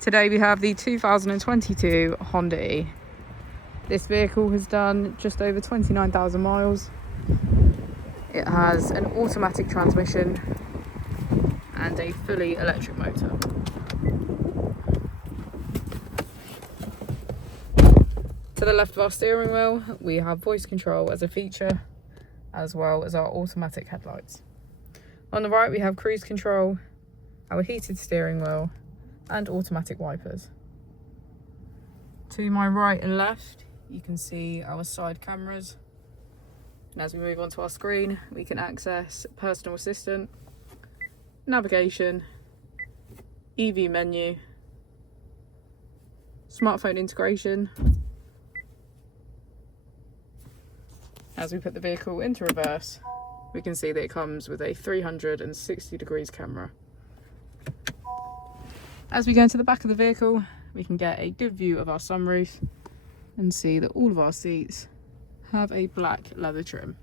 Today we have the 2022 Honda E. This vehicle has done just over 29,000 miles. It has an automatic transmission and a fully electric motor. To the left of our steering wheel, we have voice control as a feature, as well as our automatic headlights. On the right, we have cruise control, our heated steering wheel, and automatic wipers. To my right and left, you can see our side cameras. And as we move onto our screen, we can access personal assistant, navigation, EV menu, smartphone integration. As we put the vehicle into reverse, we can see that it comes with a 360 degrees camera. As we go into the back of the vehicle, we can get a good view of our sunroof and see that all of our seats have a black leather trim.